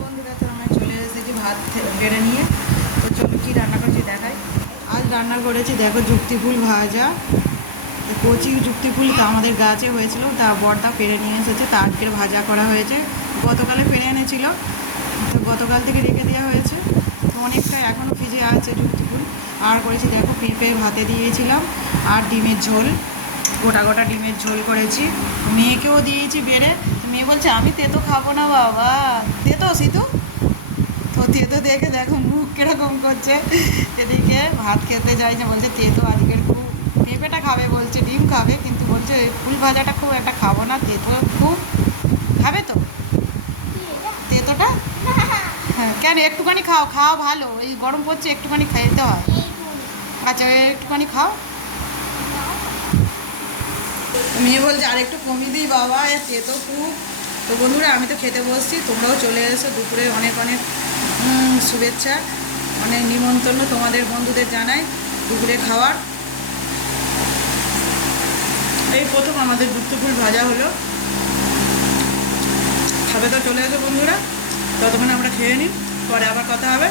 বন্ধুরা, তো আমরা চলে এসেছি ভাত বেড়ে নিয়ে। তো চলো কী রান্না করছি দেখাই। আজ রান্না করেছি দেখো যুক্তি ফুল ভাজা। কচি যুক্তি ফুল তা আমাদের গাছে হয়েছিল, তা বড়দা পেরে নিয়ে এসেছে, তা আজকের ভাজা করা হয়েছে। গতকালে পেরে এনেছিল, তো গতকাল থেকে রেখে দেওয়া হয়েছে। তো অনেকটা এখনও ফ্রিজে আছে যুক্তি ফুল। আর করেছি দেখো পেঁপে ভাতে দিয়েছিলাম, আর ডিমের ঝোল, গোটা গোটা ডিমের ঝোল করেছি। মেয়েকেও দিয়েছি বেড়ে। মেয়ে বলছে আমি তেতো খাবো না বাবা। তেতো সিধু, তো তেতো দেখে দেখো মুখ কিরকম করছে। এদিকে ভাত খেতে চাইছে, বলছে তেতো আজকের খুব। পেঁপেটা খাবে বলছে, ডিম খাবে, কিন্তু বলছে ফুল ভাজাটা খুব একটা খাবো না, তেতো খুব। খাবে তো তেতোটা? হ্যাঁ, কেন একটুখানি খাও, খাও ভালো, এই গরম পড়ছে একটুখানি খাইতে হয়। আচ্ছা একটুখানি খাও। মেয়ে বলছে আর একটু কমিয়ে দিই বাবা, এ তেতো খুব। তো বন্ধুরা, আমি তো খেতে বসছি, তোমরাও চলে এসো। দুপুরে অনেক অনেক শুভেচ্ছা, অনেক নিমন্ত্রণ তোমাদের বন্ধুদের জানাই দুপুরে খাওয়ার। এই প্রথম আমাদের যুক্তি ফুল ভাজা হলো। খাবে তো চলে এসো বন্ধুরা, ততক্ষণে আমরা খেয়ে নিই, পরে আবার কথা হবে।